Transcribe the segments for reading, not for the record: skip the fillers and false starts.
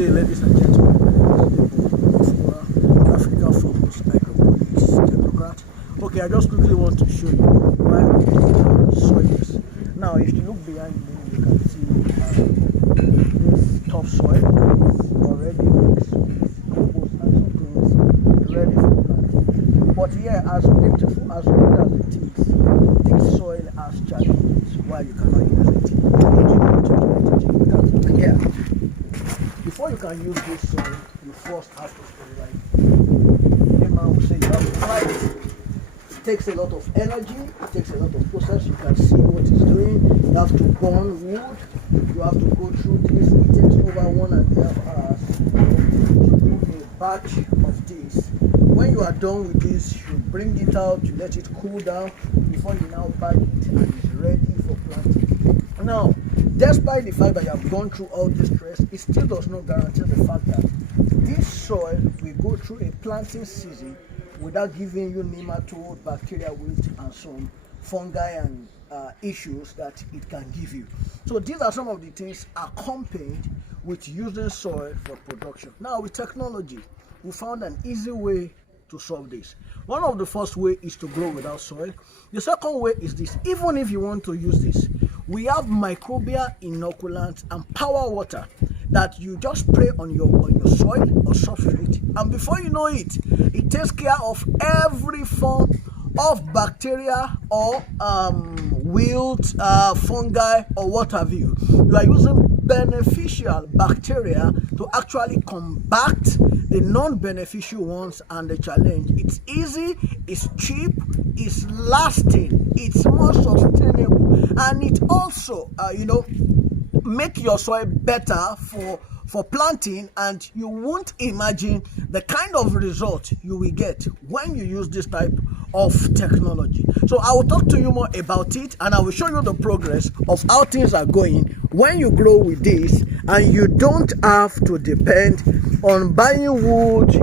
today, ladies and gentlemen, Africa foremost hydroponics technocrat. Okay, I just quickly want to show you why we do soilless. Now, if you look behind me, you can see this topsoil already mixed with compost and some things ready for planting. But here, as beautiful, as good as it is, this soil has challenges why you cannot use it. Because here, before you can use this soil, you first have to sterilize it. A man will say you have to try it. It takes a lot of energy, it takes a lot of process. You can see what it's doing. You have to burn wood, you have to go through this. It takes over 1.5 hours to do a batch of this. When you are done with this, you bring it out, you let it cool down before you now bag it and it's ready for planting. Now, despite the fact that you have gone through all this stress, it still does not guarantee the fact that this soil will go through a planting season without giving you nematode, bacteria wilt, and some fungi and issues that it can give you. So these are some of the things accompanied with using soil for production. Now, with technology, we found an easy way to solve this. One of the first way is to grow without soil. The second way is this. Even if you want to use this, we have microbial inoculants and power water that you just spray on your soil or substrate, and before you know it, it takes care of every form of bacteria or wilt, fungi, or what have you. You are using beneficial bacteria to actually combat the non-beneficial ones, and the challenge. It's easy, it's cheap, it's lasting, it's more sustainable, and it also, make your soil better for planting, and you won't imagine the kind of result you will get when you use this type of technology. So I will talk to you more about it, and I will show you the progress of how things are going when you grow with this, and you don't have to depend on buying wood,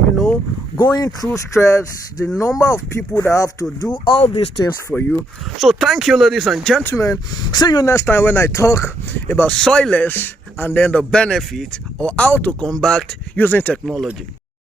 going through stress, the number of people that have to do all these things for you. So thank you, ladies and gentlemen. See you next time when I talk about soilless and then the benefit or how to combat using technology.